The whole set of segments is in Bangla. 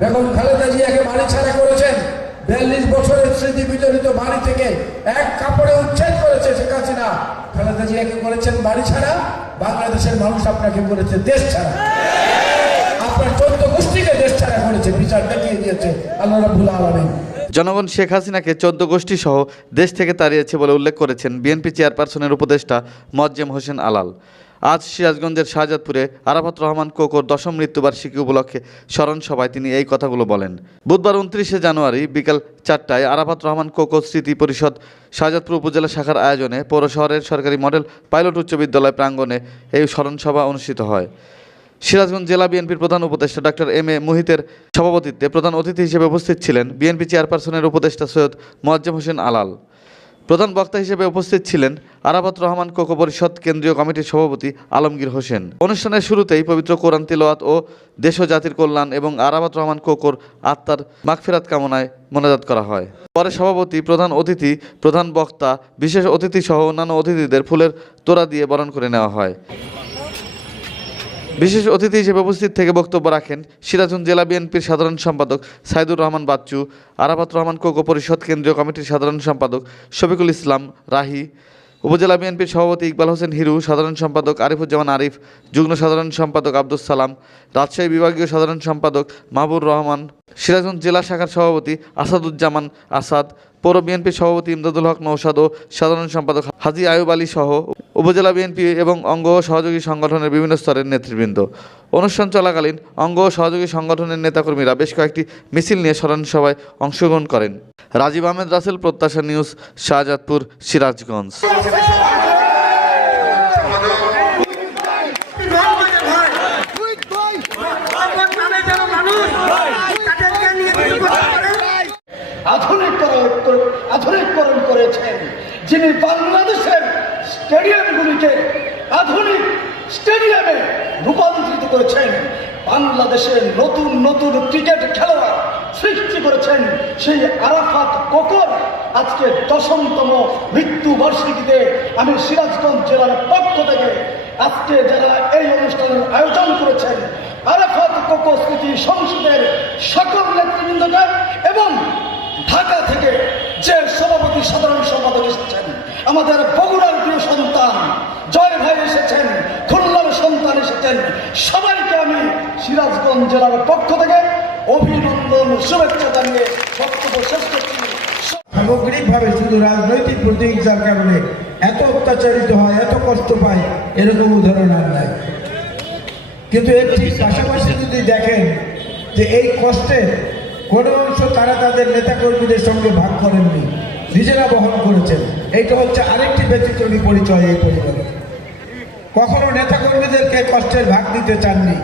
বেগম খালেদা জিয়াকে বাড়ি ছাড়া করেছেন, 42 বছরের স্মৃতি বিজড়িত বাড়ি থেকে এক কাপড়ে উচ্ছেদ করেছে শেখ হাসিনা। খালেদা জিয়াকে করেছেন বাড়ি ছাড়া, বাংলাদেশের মানুষ আপনাকে করেছে দেশ ছাড়া। আপনার 14 গোষ্ঠীকে দেশ ছাড়া করেছে, বিচার দেখিয়ে দিয়েছে আল্লাহ রাব্বুল আলামিন। জনগণ শেখ হাসিনাকে 14 গোষ্ঠী সহ দেশ থেকে তাড়িয়েছে বলে উল্লেখ করেছেন বিএনপি চেয়ারপারসনের উপদেষ্টা মোয়াজ্জেম হোসেন আলাল। আজ সিরাজগঞ্জের শাহজাদপুরে আরাফাত রহমান কোকোর 10ম মৃত্যুবার্ষিকী উপলক্ষে স্মরণ সভায় তিনি এই কথাগুলো বলেন। বুধবার 29শে জানুয়ারি বিকাল 4টায় আরাফাত রহমান কোকো স্মৃতি পরিষদ শাহজাদপুর উপজেলা শাখার আয়োজনে পৌর শহরের সরকারি মডেল পাইলট উচ্চ বিদ্যালয় প্রাঙ্গণে এই স্মরণ সভা অনুষ্ঠিত হয়। সিরাজগঞ্জ জেলা বিএনপির প্রধান উপদেষ্টা ডক্টর এম এ মুহিতের সভাপতিত্বে প্রধান অতিথি হিসেবে উপস্থিত ছিলেন বিএনপি চেয়ারপারসনের উপদেষ্টা সৈয়দ মোয়াজ্জেম হোসেন আলাল। প্রধান বক্তা হিসেবে উপস্থিত ছিলেন আরাফাত রহমান কোকো পরিষদ কেন্দ্রীয় কমিটির সভাপতি আলমগীর হোসেন। অনুষ্ঠানের শুরুতেই পবিত্র কোরআন তিলাওয়াত ও দেশ ও জাতির কল্যাণ এবং আরাফাত রহমান কোকোর আত্মার মাগফিরাত কামনায় মোনাজাত করা হয়। পরে সভাপতি, প্রধান অতিথি, প্রধান বক্তা, বিশেষ অতিথি সহ অন্যান্য অতিথিদের ফুলের তোড়া দিয়ে বরণ করে নেওয়া হয়। বিশেষ অতিথি হিসেবে উপস্থিত থেকে বক্তব্য রাখেন সিরাজগঞ্জ জেলা বিএনপির সাধারণ সম্পাদক সাইদুর রহমান বাচ্চু, আরাফাত রহমান কোকো পরিষদ কেন্দ্রীয় কমিটির সাধারণ সম্পাদক শফিকুল ইসলাম রাহি, উপজেলা বিএনপির সভাপতি ইকবাল হোসেন হিরু, সাধারণ সম্পাদক আরিফুজ্জামান আরিফ, যুগ্ম সাধারণ সম্পাদক আব্দুস সালাম, রাজশাহী বিভাগীয় সাধারণ সম্পাদক মাহবুর রহমান, সিরাজগঞ্জ জেলা শাখার সভাপতি আসাদুজ্জামান আসাদ, পৌর বিএনপির সভাপতি ইমদাদুল হক নৌশাদ ও সাধারণ সম্পাদক হাজী আয়ুব আলী সহ উপজেলা বিএনপি এবং অঙ্গ ও সহযোগী সংগঠনের বিভিন্ন স্তরের নেতৃবৃন্দ। অনুষ্ঠান চলাকালীন অঙ্গ ও সহযোগী সংগঠনের নেতাকর্মীরা বেশ কয়েকটি মিছিল নিয়ে স্মরণ সভায় অংশগ্রহণ করেন। রাজীব আহমেদ রাসেল, প্রত্যাশা নিউজ, শাহজাদপুর, সিরাজগঞ্জ। আধুনিকরণ করেছেন, যিনি বাংলাদেশের স্টেডিয়ামগুলিকে আধুনিক স্টেডিয়ামে রূপান্তরিত করেছেন, বাংলাদেশের নতুন নতুন ক্রিকেট খেলোয়াড় সৃষ্টি করেছেন, সেই আরাফাত কোকোর আজকে 10তম মৃত্যুবার্ষিকীতে আমি সিরাজগঞ্জ জেলার পক্ষ থেকে আজকে যারা এই অনুষ্ঠানের আয়োজন করেছেন আরাফাত কোকো স্মৃতি সংসদের সকল নেতৃবৃন্দকে এবং ঢাকা থেকে যে সভাপতি সাধারণ সম্পাদক এসেছেন, আমাদের বগুড়ার প্রিয় সন্তান জয় ভাই এসেছেন, খুলনার সন্তান এসেছেন, সবাইকে আমি সিরাজগঞ্জ জেলার পক্ষ থেকে অভিনন্দন শুভেচ্ছা জানিয়ে বক্তব্য শেষ করছি। সামগ্রিকভাবে শুধু রাজনৈতিক প্রতিহিংসার কারণে এত অত্যাচারিত হয়, এত কষ্ট পায়, এরকম উদাহরণ আর নাই। কিন্তু এর ঠিক পাশাপাশি যদি দেখেন যে এই কষ্টের কোনো অংশ তারা তাদের নেতাকর্মীদের সঙ্গে ভাগ করেননি, নিজেরা বহন করেছেন। এইটা হচ্ছে আরেকটি ব্যতিক্রমী পরিচয় এই পরিবারের। কখনো নেতাকর্মীদেরকে কষ্টের ভাগ দিতে চাননি।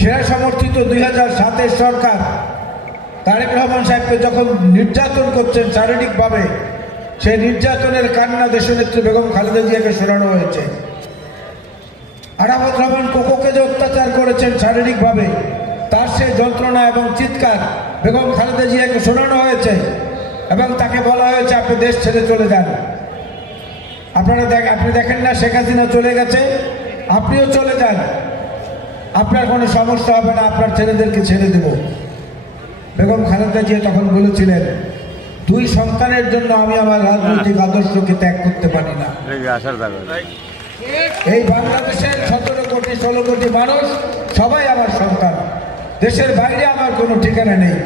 সেরা সমর্থিত 2007-এর সরকার তারেক রহমান সাহেবকে যখন নির্যাতন করছেন শারীরিকভাবে, সেই নির্যাতনের কান্না দেশনেত্রী বেগম খালেদা জিয়াকে শোনানো হয়েছে। আরাফাত রহমান কোকোকে যে অত্যাচার করেছেন শারীরিকভাবে, তার সেই যন্ত্রণা এবং চিৎকার বেগম খালেদা জিয়াকে শোনানো হয়েছে এবং তাকে বলা হয়েছে আপনি দেশ ছেড়ে চলে যান। আপনি দেখেন না শেখ হাসিনা চলে গেছে, আপনিও চলে যান, আপনার কোনো সমস্যা হবে না, আপনার ছেলেদেরকে ছেড়ে দেব। বেগম খালেদা জিয়া তখন বলেছিলেন 2 সন্তানের জন্য আমি আমার রাজনৈতিক আদর্শকে ত্যাগ করতে পারি না। এই বাংলাদেশের 17 কোটি 16 কোটি মানুষ সবাই আমার সন্তান, দেশের বাইরে আমার কোনো ঠিকানা নেই।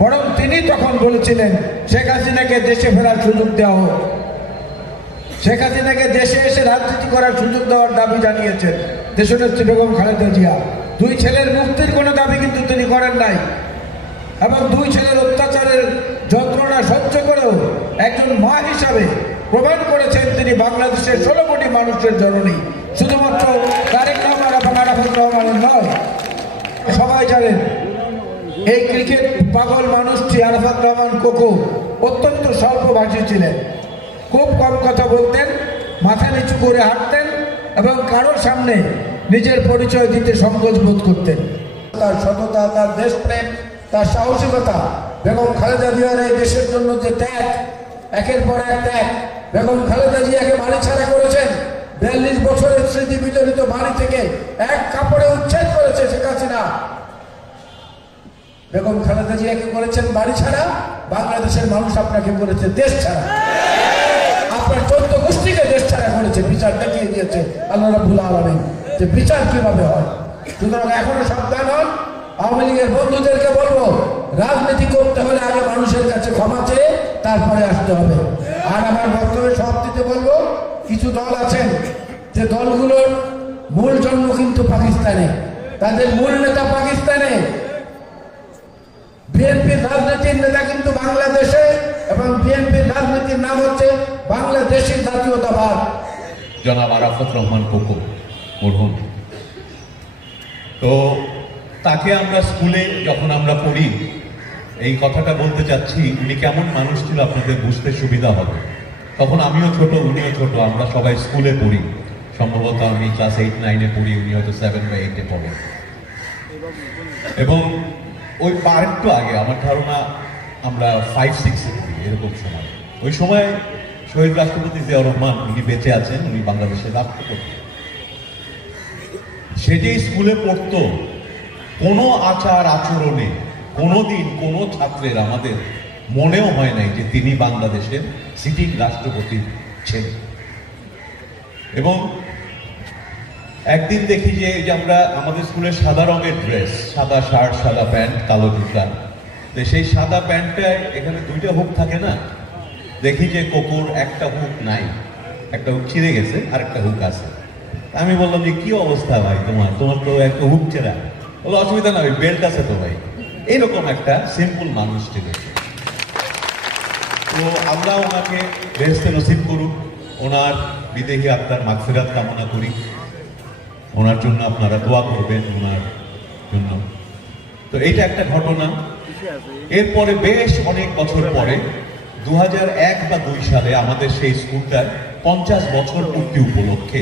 বরং তিনি তখন বলেছিলেন শেখ হাসিনাকে দেশে ফেরার সুযোগ দেওয়া হোক, শেখ হাসিনাকে দেশে এসে রাজনীতি করার সুযোগ দেওয়ার দাবি জানিয়েছেন দেশনেত্রী বেগম খালেদা জিয়া। 2 ছেলের মুক্তির কোনো দাবি কিন্তু তিনি করেন নাই এবং 2 ছেলের অত্যাচারের যন্ত্রণা সহ্য করেও একজন মা হিসাবে প্রমাণ করেছেন তিনি বাংলাদেশের 16 কোটি মানুষের জননী। শুধুমাত্র তারেক রহমান এবং আরাফাত রহমানের নয়, সবাই জানেন এই ক্রিকেট পাগল মানুষটি আরাফাত রহমান কোকো অত্যন্ত স্বল্পভাষী ছিলেন, খুব কম কথা বলতেন, মাথা নিচু করে হাঁটতেন এবং কারোর সামনে নিজের পরিচয় দিতে সংকোচ বোধ করতেন। তার সততা, তার দেশপ্রেম, তার সাহসিকতা, বেগম খালেদা জিয়ার এই দেশের জন্য যে ত্যাগ, একের পর এক ত্যাগ, বেগম খালেদা জিয়াকে বাড়ি ছাড়া করেছেন, 42 বছরের স্মৃতি বিজড়িত বাড়ি থেকে এক কাপড়ে উচ্ছেদ করেছে শেখ হাসিনা। বেগম খালেদা জিয়াকে করেছেন বাড়ি ছাড়া, বাংলাদেশের মানুষ আপনাকে করেছে দেশ ছাড়া। আপনার 14 গোষ্ঠীকে দেশ ছাড়া করেছে, বিচার দেখিয়ে দিয়েছে আল্লাহ রাব্বুল আলামিন যে বিচার কিভাবে হয়। সুতরাং এখনো সাবধান হন। আওয়ামী লীগের বন্ধুদেরকে বলবো, রাজনীতি করতে হলে আগে মানুষের কাছে ক্ষমা চেয়ে তারপরে আসতে হবে। আর আমার বক্তব্যে সমাপ্তিতে বলবো, কিছু দল আছেন যে দলগুলোর মূল জন্ম কিন্তু পাকিস্তানে, তাদের মূল নেতা পাকিস্তানে, বিএনপির রাজনীতির নেতা কিন্তু বাংলাদেশে, এবং বিএনপির রাজনীতির নাম হচ্ছে বাংলাদেশি জাতীয়তাবাদ। জনাব আরাফাত রহমান কোকো মরহুম, তো তাকে আমরা স্কুলে যখন আমরা পড়ি, এই কথাটা বলতে চাচ্ছি, উনি কেমন মানুষ ছিল আপনাদের বুঝতে সুবিধা হবে। তখন আমিও ছোট, উনিও ছোট, আমরা সবাই স্কুলে পড়ি। সম্ভবত আমি ক্লাস 8-9-এ পড়ি, উনি হয়তো 7 বা 8-এ পড়েন। এবং ওই একটু আগে আমার ধারণা আমরা 5-6-এ পড়ি, এরকম সময়। ওই সময় শহীদ রাষ্ট্রপতি জিয়াউর রহমান উনি বেঁচে আছেন, উনি বাংলাদেশের রাষ্ট্রপতি। সে যে স্কুলে পড়তো, কোনো আচার আচরণে কোনোদিন কোনো ছাত্রের আমাদের মনেও হয় নাই যে তিনি বাংলাদেশের সিটিং রাষ্ট্রপতির ছেলে। এবং একদিন দেখি যে আমরা আমাদের স্কুলে সাদা রঙের ড্রেস, সাদা শার্ট, সাদা প্যান্ট, কালো জুতা, তো সেই সাদা প্যান্টটায় এখানে 2টা হুক থাকে না, দেখি যে কোকোর একটা হুক নাই, একটা হুক ছিঁড়ে গেছে আর একটা হুক আছে। আমি বললাম যে কি অবস্থা ভাই, তোমার তো একটা হুক ছেঁড়া। বলো অসুবিধা না, বেল্ট আছে তো ভাই। এইরকম একটা সিম্পল মানুষ ছিল। তো আমরা ওনাকে বেহেশতে নসিব করুক, ওনার বিদেহী আত্মার মাগফিরাত কামনা করি, ওনার জন্য আপনারা দোয়া করবেন ওনার জন্য। তো এইটা একটা ঘটনা। এরপরে বেশ অনেক বছর পরে 2001 বা 2 সালে আমাদের সেই স্কুলটার 50 বছর পূর্তি উপলক্ষে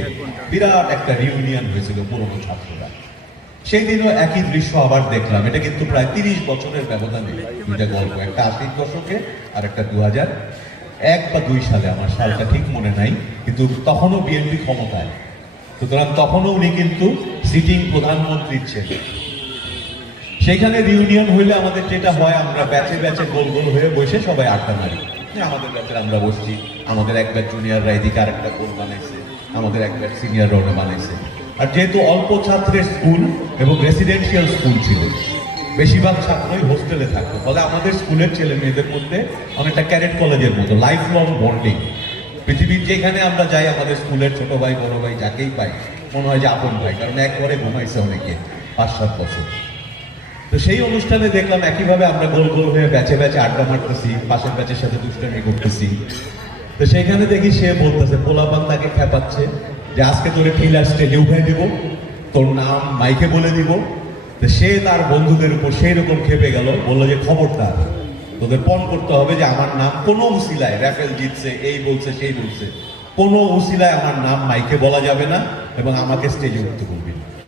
বিরাট একটা রিউনিয়ন হয়েছিল পুরনো ছাত্ররা। সেই দিনও একই দৃশ্য আবার দেখলাম। এটা কিন্তু প্রায় 30 বছরের ব্যবধানে 2টা গল্প, একটা 80-র দশকে আর একটা 2001 বা 2 সালে, আমার সালটা ঠিক মনে নাই, কিন্তু তখনও বিএনপি ক্ষমতায়। সুতরাং তখনও উনি কিন্তু সিটিং প্রধানমন্ত্রীর ছেলে। সেখানে রিউনিয়ন হইলে আমাদের যেটা হয়, আমরা ব্যাচে ব্যাচে গোল গোল হয়ে বসে সবাই আড্ডা মারি। আমাদের ব্যাচের আমরা বসছি, আমাদের এক ব্যাচ জুনিয়ররা এদিকে আর একটা গোল বানাইছে, আমাদের এক ব্যাচ সিনিয়ররা ওটা বানাইছে। আর যেহেতু অল্প ছাত্রের স্কুল এবং রেসিডেন্সিয়াল স্কুল ছিল, বেশিরভাগ ছাত্রই হোস্টেলে থাকতো, ফলে আমাদের স্কুলের ছেলে মেয়েদের মধ্যে অনেকটা ক্যাডেট কলেজের মতো লাইফ লং বন্ডিং। পৃথিবীর যেখানে আমরা যাই, আমাদের স্কুলের ছোট ভাই বড় ভাই যাকেই পাই মনে হয় যে আপন ভাই, কারণ একবারে ঘুমাইছে অনেকে 5-7 বছর। তো সেই অনুষ্ঠানে দেখলাম একইভাবে আমরা গোল গোল হয়ে ব্যাচে ব্যাচে আড্ডা মারতেছি, পাশের ব্যাচের সাথে দুষ্টামি করতেছি। তো সেইখানে দেখি সে বলতেছে, পোলাপান তাকে খেপাচ্ছে যে আজকে তোরে ঠিলার স্টেজে উঠে দিব, তোর নাম মাইকে বলে দিব। তো সে তার বন্ধুদের উপর সেই রকম খেপে গেল, বললো যে খবরদার, তোদের পণ করতে হবে যে আমার নাম কোনো উসিলায়, রাফেল জিতছে, এই বলছে সেই বলছে, কোনো উসিলায় আমার নাম মাইকে বলা যাবে না এবং আমাকে স্টেজে উঠতে বলবি না।